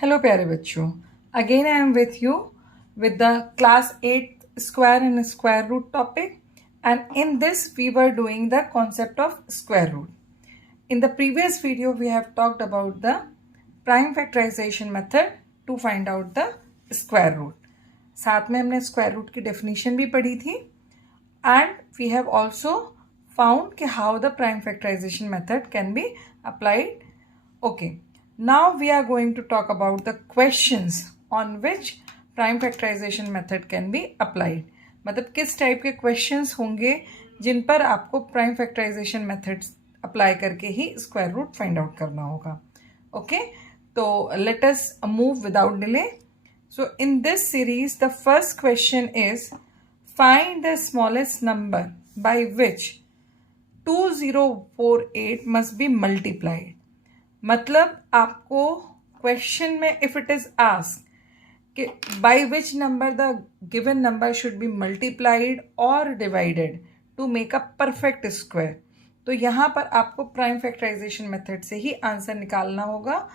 Hello प्यारे बच्चों, again I am with you with the class 8 square and square root topic, and in this we were doing the concept of square root. In the previous video we have talked about the prime factorization method to find out the square root. साथ में हमने square root की definition भी पढ़ी थी, and we have also found कि how the prime factorization method can be applied. Okay. Now we are going to talk about the questions on which prime factorization method can be applied. मतलब किस type के questions होंगे जिन पर आपको prime factorization method apply करके ही square root find out करना होगा. Okay, तो let us move without delay. So in this series the first question is find the smallest number by which 2048 must be multiplied. मतलब आपको question में if it is ask कि by which number the given number should be multiplied और divided to make a perfect square, तो यहाँ पर आपको prime factorisation method से ही आंसर निकालना होगा.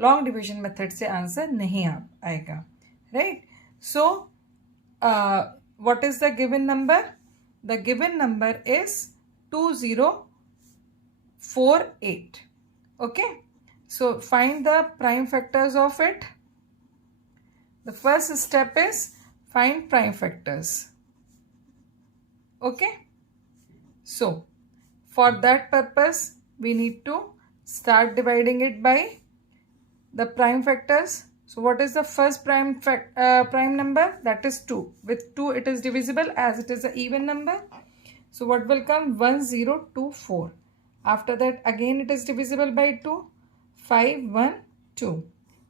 लॉन्ग डिवीजन मेथड से आंसर नहीं आएगा. Right. So what is the given number? The given number is 2048. Okay, so find the prime factors of it. The first step is find prime factors. Okay, so for that purpose we need to start dividing it by the prime factors. So what is the first prime number? That is 2. With 2 it is divisible as it is an even number. So what will come? 1024. After that again it is divisible by 2. 512.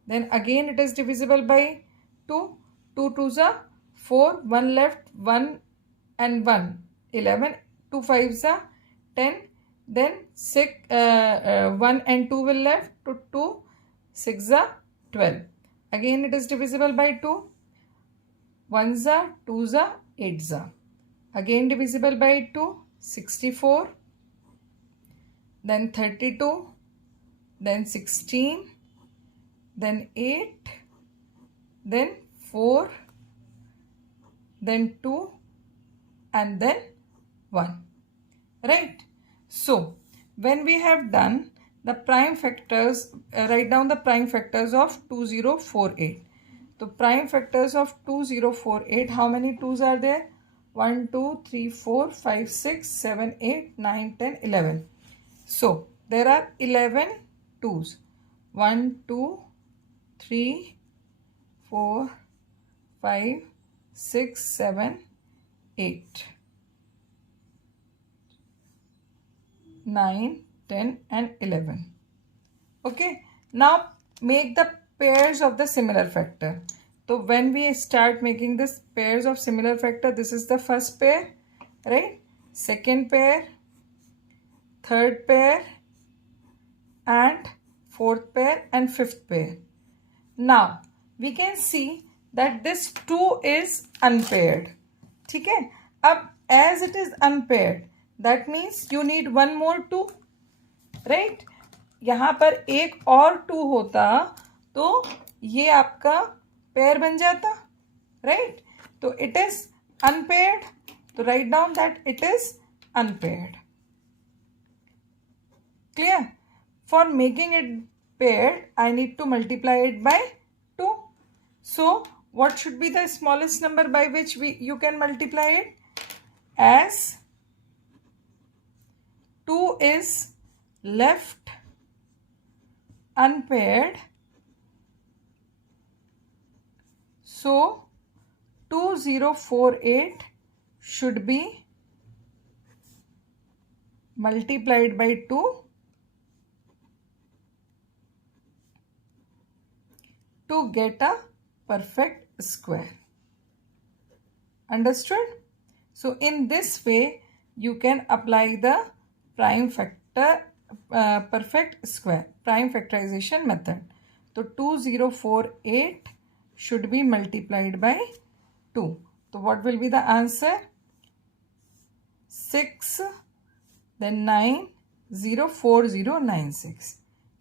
Then again it is divisible by 2. 2 2s are 4. 1 left. 1 and 1. 11. 2 5s are 10. Then 6. 1 and 2 will left. 2 6 are 12. Again it is divisible by 2. 1s are 2s are 8s are. Again divisible by 2. 64. Then 32, then 16, then 8, then 4, then 2, and then 1. Right? So, when we have done the prime factors, write down the prime factors of 2048. So, prime factors of 2048, how many 2's are there? 1, 2, 3, 4, 5, 6, 7, 8, 9, 10, 11. So, there are 11 2's. 1, 2, 3, 4, 5, 6, 7, 8, 9, 10 and 11. Okay. Now, make the pairs of the similar factor. So, when we start making this pairs of similar factor, this is the first pair, right? Second pair, third pair, and fourth pair and fifth pair. Now we can see that this 2 is unpaired. ठीक है. अब as it is unpaired, that means you need one more 2, right? यहाँ पर एक और 2 होता तो ये आपका पेयर बन जाता, right? तो it is unpaired, तो write down that it is unpaired. Clear? For making it paired, I need to multiply it by 2. So, what should be the smallest number by which you can multiply it? As 2 is left unpaired, so 2048 should be multiplied by 2 to get a perfect square. Understood? So in this way you can apply the prime factor perfect square prime factorization method. So 2048 should be multiplied by 2. So what will be the answer? 6 then 9 0 4 0 9 6.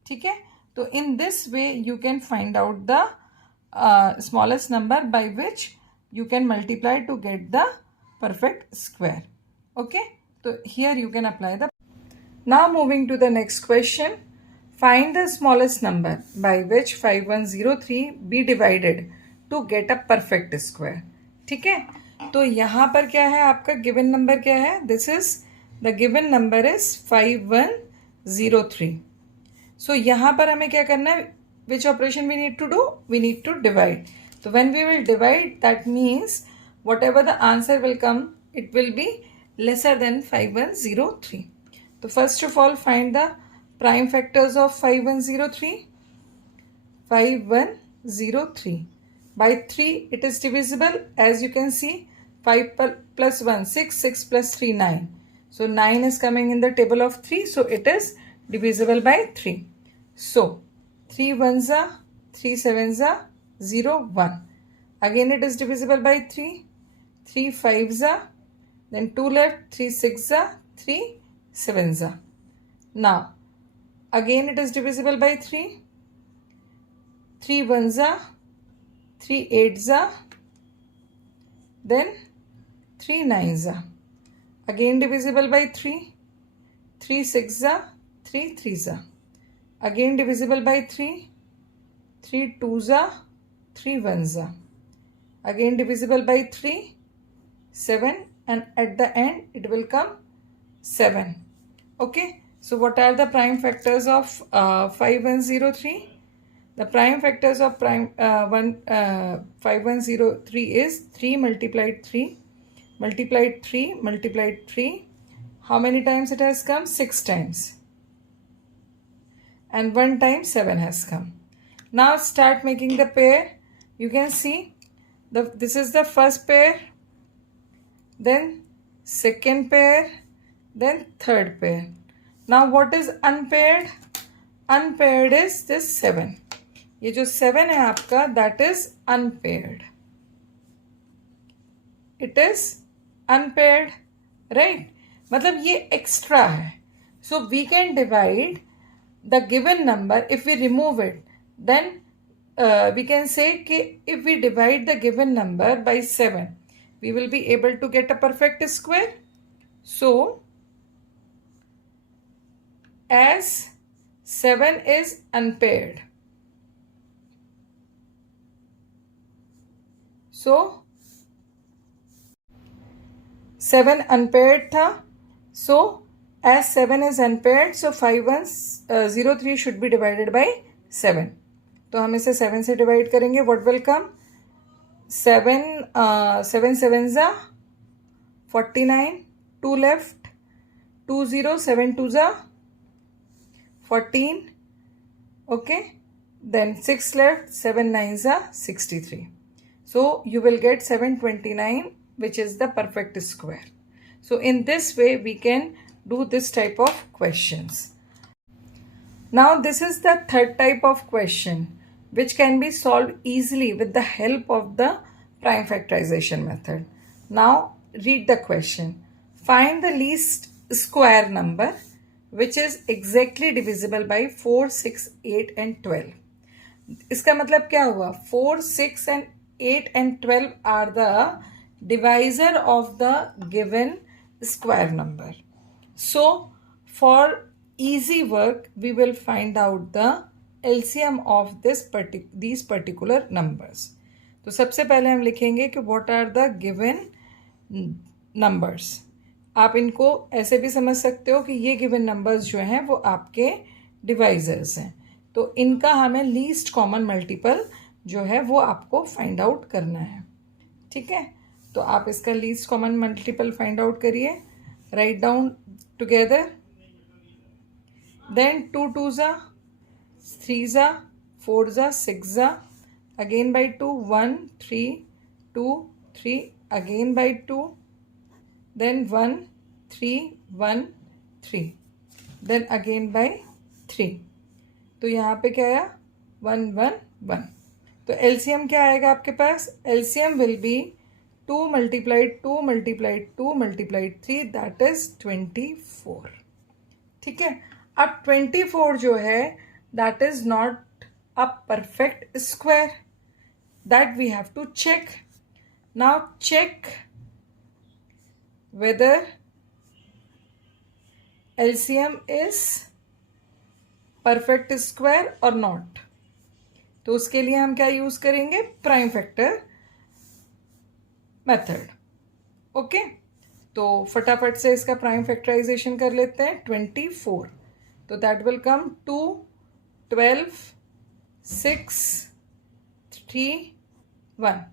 ठीक है. तो in this way you can find out the smallest number by which you can multiply to get the perfect square. Okay, so here you can apply the. Now moving to the next question. Find the smallest number by which 5103 be divided to get a perfect square. ठीक है, तो यहाँ पर क्या है, आपका given number क्या है? This is the given number is 5103. सो यहाँ पर हमें क्या करना है? Which operation we need to do? We need to divide. So when we will divide, that means whatever the answer will come, it will be lesser than 5103. So first of all, find the prime factors of 5103. 5103. By 3, it is divisible. As you can see, 5 plus 1, 6, 6 plus 3, 9. So 9 is coming in the table of 3. So it is divisible by 3. So 3 ones are 3 sevens are 0 1. Again it is divisible by 3. 3 fives are, then 2 left, 3 6 are, 3 sevens are. Now again it is divisible by 3. 3 ones are, 3 eights are, then 3 nines are. Again divisible by 3. 3 6 are, 3 threes are. Again divisible by 3. 3 twos are, 3 ones are. Again divisible by 3. 7, and at the end it will come 7. Okay, so what are the prime factors of 5103? The prime factors of 5103 is 3 multiplied 3 multiplied 3 multiplied 3. How many times it has come? 6 times. And 1 time 7 has come. Now start making the pair. You can see this is the first pair, then second pair, then third pair. Now what is unpaired? Unpaired is this 7. ये जो 7 है आपका, that is unpaired. It is unpaired, right? मतलब ये extra है. So we can divide the given number. If we remove it, then we can say that if we divide the given number by 7, we will be able to get a perfect square. So as 7 is unpaired, so 7 unpaired था, so as 7 is unpaired, so 5103 should be divided by 7. तो हम इसे 7 से divide करेंगे. What will come? 7 sevens are 49. 2 left. 2 0 7 twos are 14. Okay. Then 6 left. 7 nines are 63. So you will get 729, which is the perfect square. So in this way we can do this type of questions. Now this is the third type of question, which can be solved easily with the help of the prime factorization method. Now read the question. Find the least square number which is exactly divisible by 4, 6, 8 and 12. इसका मतलब क्या हुआ? 4, 6 and 8 and 12 are the divisor of the given square number. So for easy work, we will find out the LCM of these particular numbers. तो सबसे पहले हम लिखेंगे कि what are the given numbers. आप इनको ऐसे भी समझ सकते हो कि ये given numbers जो हैं वो आपके divisors हैं. तो इनका हमें least common multiple जो है वो आपको find out करना है. ठीक है, तो आप इसका least common multiple find out करिए. Write down together. Then 2 twos are, 3s are, 4s are, 6s are. Again by 2, 1, 3, 2, 3. Again by 2. Then 1, 3, 1, 3. Then again by 3. तो यहाँ पे क्या आया? 1, 1, 1. तो LCM क्या आएगा आपके पास? LCM will be 2 multiplied 2 multiplied 2 multiplied 3, that is 24. ठीक है, अब 24 जो है that is not a perfect square. That we have to check. Now check whether LCM is perfect square or not. तो उसके लिए हम क्या यूज करेंगे? Prime factor method. ओके, तो फटाफट से इसका प्राइम फैक्टराइजेशन कर लेते हैं. 24, तो दैट विल कम 2, 12, 6, 3, 1.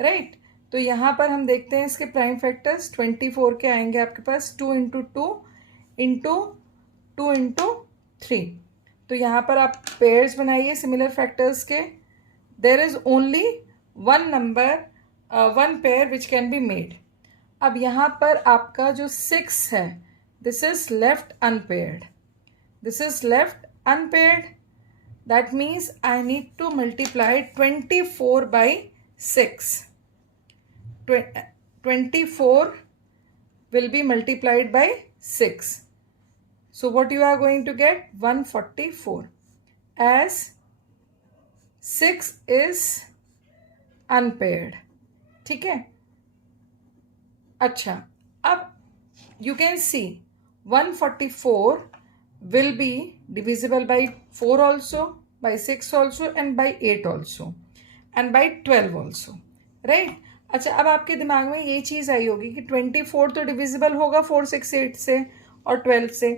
राइट. तो यहाँ पर हम देखते हैं इसके प्राइम फैक्टर्स. 24 के आएंगे आपके पास 2 इंटू 2 इंटू 2 इंटू 3. तो यहाँ पर आप पेयर्स बनाइए सिमिलर फैक्टर्स के. There is only one number, one pair which can be made. अब यहाँ पर आपका जो 6 है, this is left unpaired. This is left unpaired. That means I need to multiply 24 by 6. 24 will be multiplied by 6. So what you are going to get? 144, as 6 is unpaired. ठीक है. अच्छा, अब you can see 144 will be divisible by 4 also, by 6 also, and by 8 also, and by 12 also. Right? अच्छा, अब आपके दिमाग में ये चीज़ आई होगी कि 24 तो डिविजिबल होगा 4, 6, 8 से और 12 से,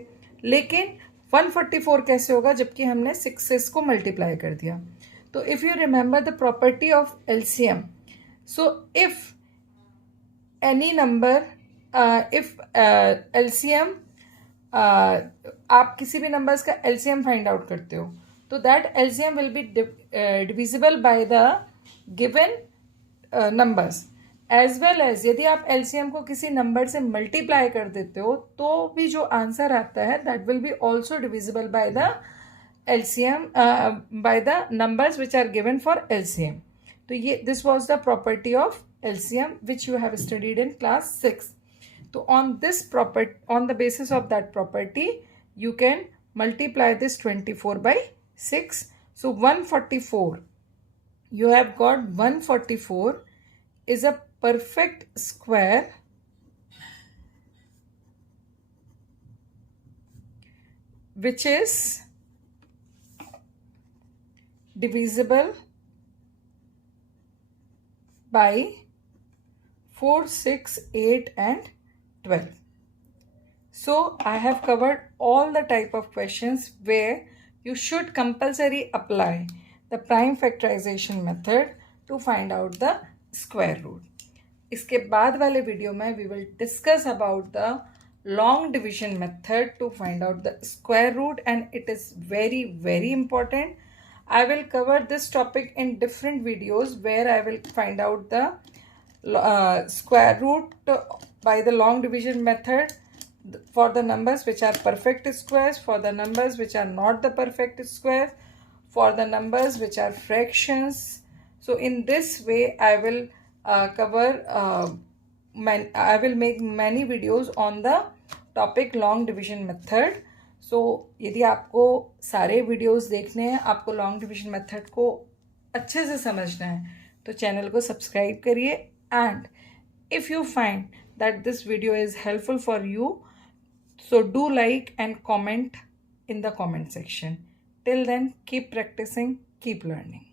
लेकिन 144 कैसे होगा जबकि हमने 6 को मल्टीप्लाई कर दिया. तो if you remember the property of LCM, so if any number, if LCM, आप किसी भी नंबर्स का एलसीएम फाइंड आउट करते हो, तो that LCM will be divisible by the given numbers, as well as यदि आप एलसीएम को किसी नंबर से मल्टीप्लाई कर देते हो तो भी जो आंसर आता है that will be also divisible by the LCM, by the numbers which are given for LCM. तो ये this was the property of LCM which you have studied in class 6. तो on this property, on the basis of that property you can multiply this 24 by 6. So 144, you have got 144 is a perfect square which is divisible by 4, 6, 8 and 12. So I have covered all the type of questions where you should compulsory apply the prime factorization method to find out the square root. इसके बाद वाले video में we will discuss about the long division method to find out the square root, and it is very very important. I will cover this topic in different videos where I will find out the square root by the long division method for the numbers which are perfect squares, for the numbers which are not the perfect squares, for the numbers which are fractions. So in this way I will I will make many videos on the topic long division method. So यदि आपको सारे videos देखने हैं, आपको long division method को अच्छे से समझना है, तो चैनल को सब्सक्राइब करिए. And if you find that this video is helpful for you, so do like and comment in the comment section. Till then, keep practicing, keep learning.